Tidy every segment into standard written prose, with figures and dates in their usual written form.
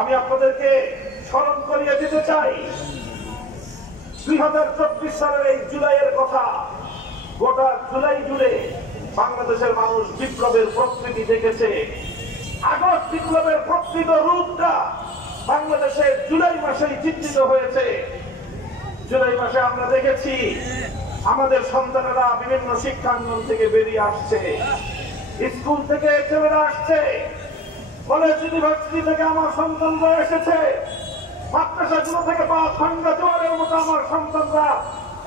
আমি আপনাদেরকে স্মরণ করিয়ে দিতে চাই 2024 সালের এই জুলাইয়ের কথা। গোটা জুলাই জুড়ে বাংলাদেশের মানুষ বিপ্লবের প্রকৃতি দেখেছে। আগস্ট বিপ্লবের প্রকৃত রূপটা বাংলাদেশের জুলাই মাসেই চিত্রিত হয়েছে। জুলাই মাসে আমরা দেখেছি আমাদের সন্তানেরা বিভিন্ন শিক্ষাঙ্গন থেকে বেরিয়ে আসছে, স্কুল থেকে ছেলেরা আসছে, কলেজ ইউনিভার্সিটি থেকে আমার সন্তানরা এসেছে, মাদ্রাসাগুলো থেকে বাস ভাঙ্গা জোয়ারের মতো আমার সন্তানরা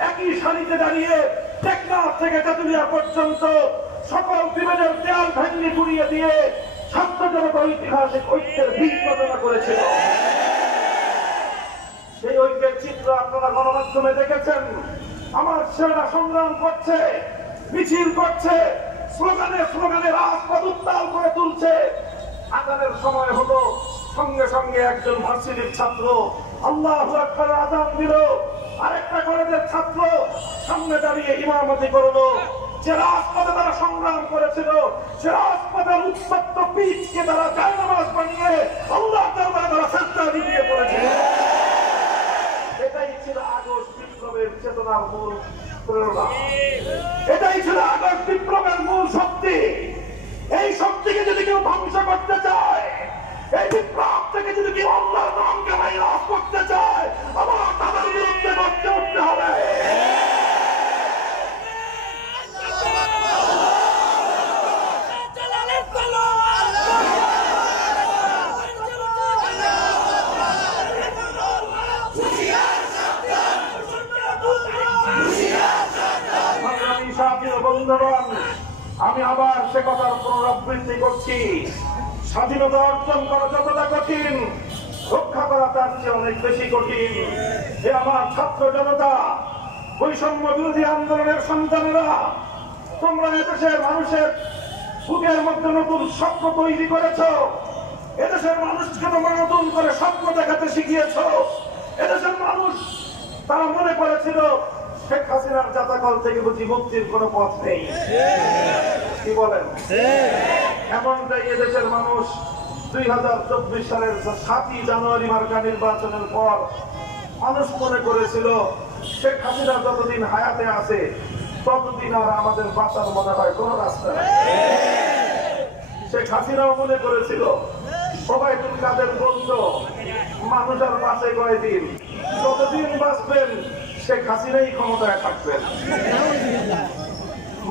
একই সারিতে দাঁড়িয়ে টেকনাফ থেকে তেতুলিয়া পর্যন্ত সকল বিভাগের দেয়াল ভেঙে গুড়িয়ে দিয়ে ছাত্র জনতা ঐতিহাসিক ঐক্যের বীজ রচনা করেছিল। সেই ঐক্যের চিত্র আপনারা গণমাধ্যমে দেখেছেন। আমার ছেলেরা সংগ্রাম করছে, মিছিল করছে, স্লোগানে স্লোগানে রাজপথ উত্তাল করে তুলছে। আজানের সময় হলো, সঙ্গে সঙ্গে একজন ভার্সিটির ছাত্র আল্লাহু আকবার আযান দিল, আরেকটা কলেজের ছাত্র সামনে দাঁড়িয়ে ইমামতি করলো। যে রাজপথে তারা সংগ্রাম করেছিল, সে রাজপথের উত্তপ্ত পিচকে তারা জায়নামাজ বানিয়ে আল্লাহর দরবারে তারা সিজদা দিয়ে পড়েছিল। এটাই ছিল আগস্ট বিপ্লবের চেতনার মূল প্রেরণা, এটাই ছিল আগস্ট বিপ্লবের মূল শক্তি। এই শক্তিকে যদি কেউ ধ্বংস করতে চায়, এই বিপ্লব থেকে যদি কেউ আল্লাহর নামকে মাইনাস করতে চায়, আমার তাদের বিরুদ্ধে গর্জে উঠতে হবে। বন্ধুগণ, আমি আবার সে কথার পুনরাবৃত্তি করছি, স্বাধীনতা অর্জন করা যতটা কঠিন, রক্ষা করা তার চেয়ে অনেক বেশি কঠিন। এ আমার ছাত্র জনতা, বৈষম্য বিরোধী আন্দোলনের সন্তানেরা, তোমরা এদেশের মানুষের বুকের মধ্যে নতুন স্বপ্ন তৈরি করেছ। এদেশের মানুষকে তোমরা নতুন করে স্বপ্ন দেখাতে শিখিয়েছ। এদেশের মানুষ তারা মনে করেছিল শেখ হাসিনার জাতাকল থেকে বুঝি মুক্তির কোন পথ নেই। কি বলেন? এমনটাই এদেশের মানুষ 2024 সালের 7ই জানুয়ারি মার্কা নির্বাচনের পর মানুষ মনে করেছিল শেখ হাসিনা যতদিন হায়াতে আছে ততদিন আর আমাদের বাঁচার মনে হয় কোন রাস্তা নেই। শেখ হাসিনাও মনে করেছিল ওবায়দুল কাদের বলতো মানুষ আর বাঁচে কয়দিন, যতদিন বাঁচবেন শেখ হাসিনাই ক্ষমতায় থাকবেন।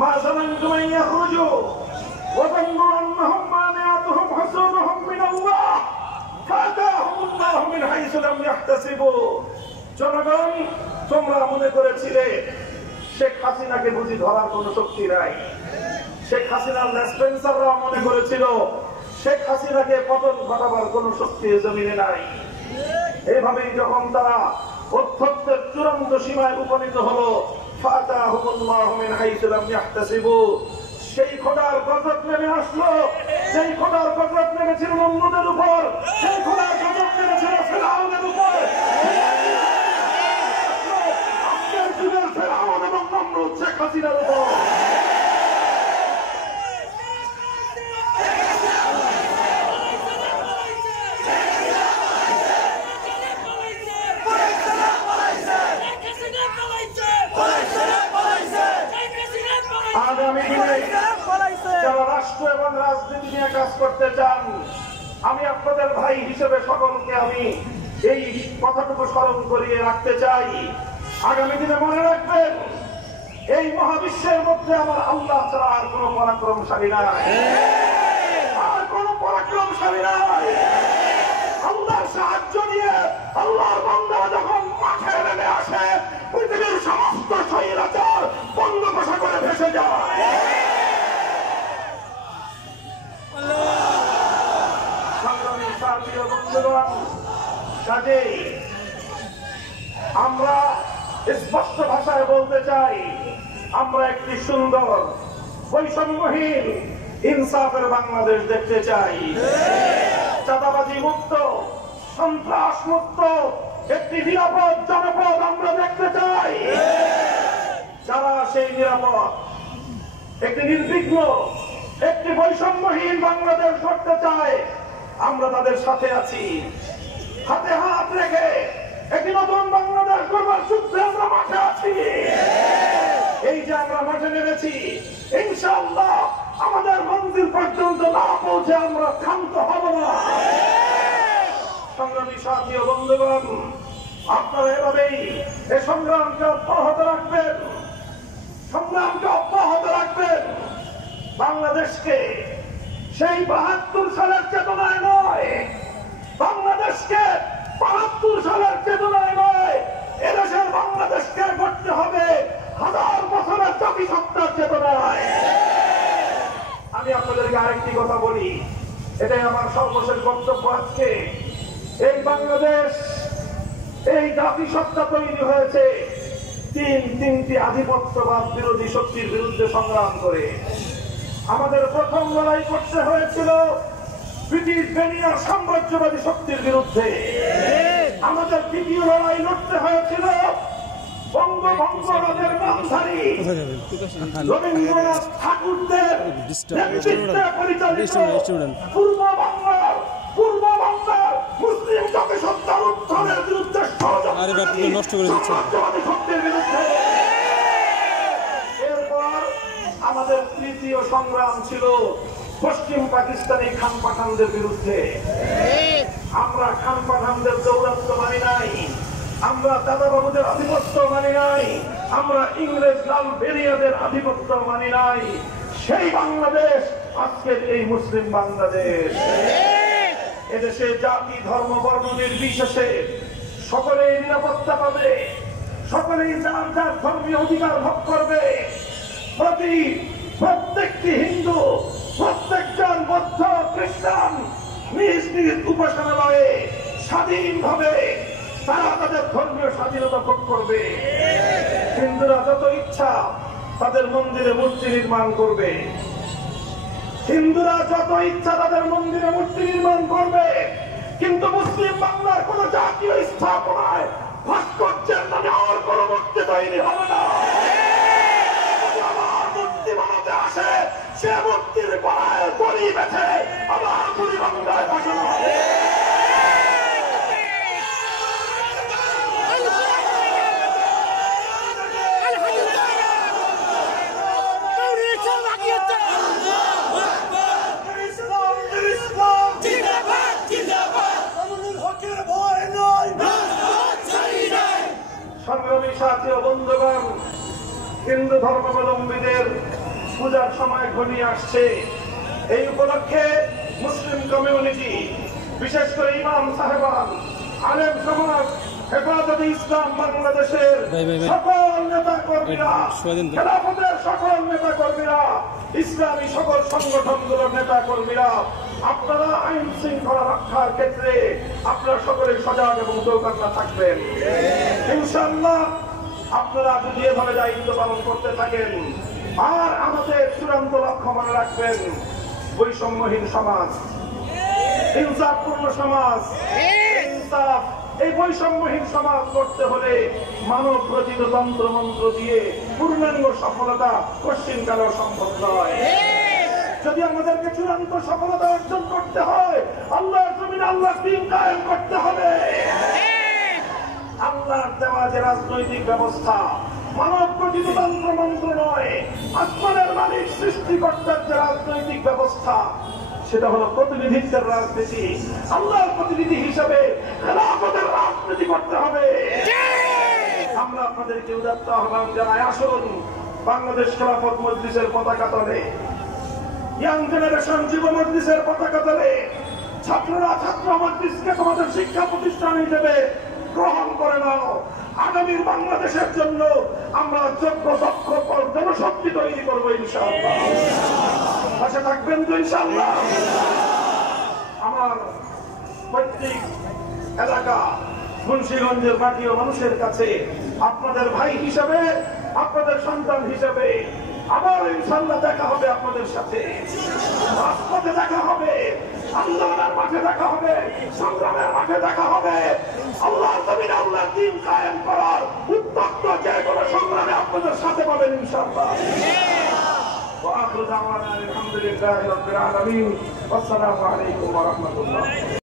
মা জানান্তুম আন ইয়াখরুজু ওয়া যান্নু আন্নাহুম মানিআতুহুম হুসুনুহুম মিনাল্লাহ ফাতাহুমুল্লাহু মিন হাইসু লাম ইয়াহতাসিবু। জনগণ, তোমরা মনে করেছিলে শেখ হাসিনাকে বুঝি ধরার কোন শক্তি নাই। শেখ হাসিনার লেসপেন্সাররা মনে করেছিল শেখ হাসিনাকে পতন ঘটাবার কোন শক্তি জমিনে নাই। এইভাবেই যখন তারা অধ্যক্ষের চূড়ান্ত সীমায় উপনীত হলো, ফাতাহুমুল্লাহু মিন হাইসু লাম ইয়াহতাসিবু, সেই খোদার গজব নেমে আসলো। সেই খোদার গজব নেমেছিল নমরুদের উপর, সেই খোদার গজব নেমেছিল ফিরআউনের উপর। আজকের যুগের ফিরআউন এবং নমরুদ শেখ হাসিনার উপর। আগামী দিনে যারা রাষ্ট্র এবং রাজনীতি নিয়ে কাজ করতে চান, আমি আপনাদের ভাই হিসেবে সকলকে আমি এই কথাটুকু স্মরণ করিয়ে রাখতে চাই। আগামী দিনে মনে রাখবেন, এই মহাবিশ্বের মধ্যে আমার আল্লাহ ছাড়া আর কোন পরাক্রমশালী নাই, আর কোন পরাক্রমশালী নাই। আল্লাহর সাহায্য নিয়ে আল্লাহর বান্দারা যখন মাঠে নেমে আসে, পৃথিবীর সমস্ত স্বৈরাচার বঙ্গোপসাগরে করে ভেসে যায়। সংগ্রামী সাথী ও বন্ধুগণ, কাজেই আমরা স্পষ্ট ভাষায় বলতে চাই, আমরা একটি সুন্দর বৈষম্যহীন ইনসাফের বাংলাদেশ দেখতে চাই। চাঁদাবাজি মুক্ত, সন্ত্রাস মুক্ত একটি নিরাপদ জনপদ আমরা দেখতে চাই। যারা সেই নিরাপদ, একটি নির্বিঘ্ন, একটি বৈষম্যহীন বাংলাদেশ করতে চায়, আমরা তাদের সাথে আছি। হাতে হাত রেখে একটি নতুন বাংলাদেশ গড়বার যুদ্ধে আমরা মাঠে আছি। এই যে আমরা মাঠে নেমেছি, ইনশাআল্লাহ আমাদের মন্দির পর্যন্ত না পৌঁছে আমরা ক্ষান্ত হব না। সংগ্রামী সাথী ও বন্ধুগণ, আপনারা এভাবেই এই সংগ্রামকে অব্যাহত রাখবেন, সংগ্রামকে অব্যাহত রাখবেন। বাংলাদেশকে সেই ৭২ সালের চেতনায় নয়, বাংলাদেশকে ৭২ সালের চেতনায় নয়, এদেশের বাংলাদেশকে গড়তে হবে ১০০০ বছরের জাতিসত্তার চেতনায়। আমি আপনাদেরকে আরেকটি কথা বলি, এটাই আমার সর্বশেষ বক্তব্য আজকে। এই বাংলাদেশ, এই জাতিসত্তা তৈরি হয়েছে তিনটি আধিপত্যবাদ বিরোধী শক্তির বিরুদ্ধে সংগ্রাম করে। আমাদের প্রথম লড়াই করতে হয়েছিল ব্রিটিশ বেনিয়ার সাম্রাজ্যবাদী শক্তির বিরুদ্ধে। আমাদের দ্বিতীয় লড়াই লড়তে হয়েছিল বঙ্গভঙ্গ রাজের নামধারী রবীন্দ্রনাথ ঠাকুরদের নেতৃত্বে পরিচালিত পূর্ব বাংলার মুসলিম জাতিসত্তার উত্থানের বিরুদ্ধে সাম্রাজ্যবাদী শক্তির বিরুদ্ধে। এরপর আমাদের তৃতীয় সংগ্রাম ছিল পশ্চিম পাকিস্তানি খান পাঠানদের বিরুদ্ধে। আমরা খান পাঠানদের দৌরাত্ম মানি নাই, আমরা দাদা বাবুদের আধিপত্য মানি নাই, আমরা ইংরেজ লাল বেরিয়াদের আধিপত্য মানি নাই। সেই বাংলাদেশ আজকের এই মুসলিম বাংলাদেশ। এদেশে জাতি ধর্ম বর্ণ নির্বিশেষে সকলেই নিরাপত্তা পাবে, সকলেই যার যার ধর্মীয় অধিকার ভোগ করবে। প্রত্যেকটি হিন্দু, প্রত্যেকজন বৌদ্ধ খ্রিস্টান নিজ নিজ উপাসনালয়ে স্বাধীনভাবে তারা তাদের ধর্মীয় স্বাধীনতা ভোগ করবে। হিন্দুরা যত ইচ্ছা তাদের মন্দিরে মূর্তি নির্মাণ করবে, হিন্দুরা যত ইচ্ছা তাদের মন্দিরে মূর্তি নির্মাণ করবে, কিন্তু মুসলিম বাংলার কোন জাতীয় স্থাপনায় ভাস্কর্যের নামে আর কোন মূর্তি তৈরি হবে না। আমার মূর্তি বানাতে আসে, সে মূর্তির গলায় দড়ি বেঁধে আমার পুরী বাংলায় ভাসানো হবে। সংগ্রামী সাথী ও বন্ধুগণ, হিন্দু ধর্মাবলম্বীদের পূজার সময় ঘনিয়ে আসছে। এই উপলক্ষে মুসলিম কমিউনিটি, বিশেষ করে ইমাম সাহেবান, আলেম সমাজ, হেফাজতে ইসলাম বাংলাদেশের সকল নেতা কর্মীরা, খেলাফতের সকল নেতা কর্মীরা, ইসলামী সকল সংগঠনগুলোর নেতা কর্মীরা, আপনারা আইন শৃঙ্খলা রক্ষার ক্ষেত্রে আপনারা সকলে সজাগ এবং চৌকান্না থাকবেন। ইনশাআল্লাহ আপনারা যদি এভাবে দায়িত্ব পালন করতে থাকেন, আর আমাদের চূড়ান্ত লক্ষ্য মনে রাখবেন, বৈষম্যহীন সমাজ, ইনসাফপূর্ণ সমাজ, ইনসাফ। এই বৈষম্যহীন সমাজ করতে হলে মানব রচিত তন্ত্র মন্ত্র দিয়ে পূর্ণাঙ্গ সফলতা পশ্চিমকালেও সম্ভব নয়। যদি আমাদেরকে চূড়ান্ত সফলতা অর্জন করতে হয়, আল্লাহর জমিনে আল্লাহর দ্বীন কায়েম করতে হবে। আল্লাহর দেওয়া যে রাজনৈতিক ব্যবস্থা মানব রচিত তন্ত্র মন্ত্র নয়, আসমানের মালিক সৃষ্টিকর্তার যে রাজনৈতিক ব্যবস্থা, সেটা হলো প্রতিনিধিত্বের রাজনীতি। আল্লাহর প্রতিনিধি হিসেবে খেলাফতের রাজনীতি করতে হবে। আমরা আপনাদেরকে উদাত্ত আহ্বান জানাই, আসুন বাংলাদেশ খেলাফত মজলিসের পতাকা তলে, ইয়াং জেনারেশন যুব মজলিসের পতাকা তলে ছাত্ররা ছাত্র মজলিসকে তোমাদের শিক্ষা প্রতিষ্ঠান হিসেবে গ্রহণ করে নাও। আগামীর বাংলাদেশের জন্য আমরা যোগ্য দক্ষ জনশক্তি তৈরি করবো ইনশাআল্লাহ। পাশে থাকবেন তো ইনশাআল্লাহ। আমার প্রত্যেক এলাকা মুন্সিগঞ্জের মাটি ও মানুষের কাছে আপনাদের ভাই হিসাবে, আপনাদের সন্তান হিসাবে আবার ইনশাআল্লাহ দেখা হবে, আপনাদের সাথে রাজপথে দেখা হবে, আন্দোলনের মাঠে দেখা হবে, সংগ্রামের মাঠে দেখা হবে। আল্লাহর জমিনে আল্লাহর দ্বীন কায়েম করার উত্তপ্ত যে কোনো সংগ্রামে আপনাদের সাথে পাবেন ইনশাআল্লাহ। وآخر دعوانا الحمد لله رب العالمين والسلام عليكم ورحمة الله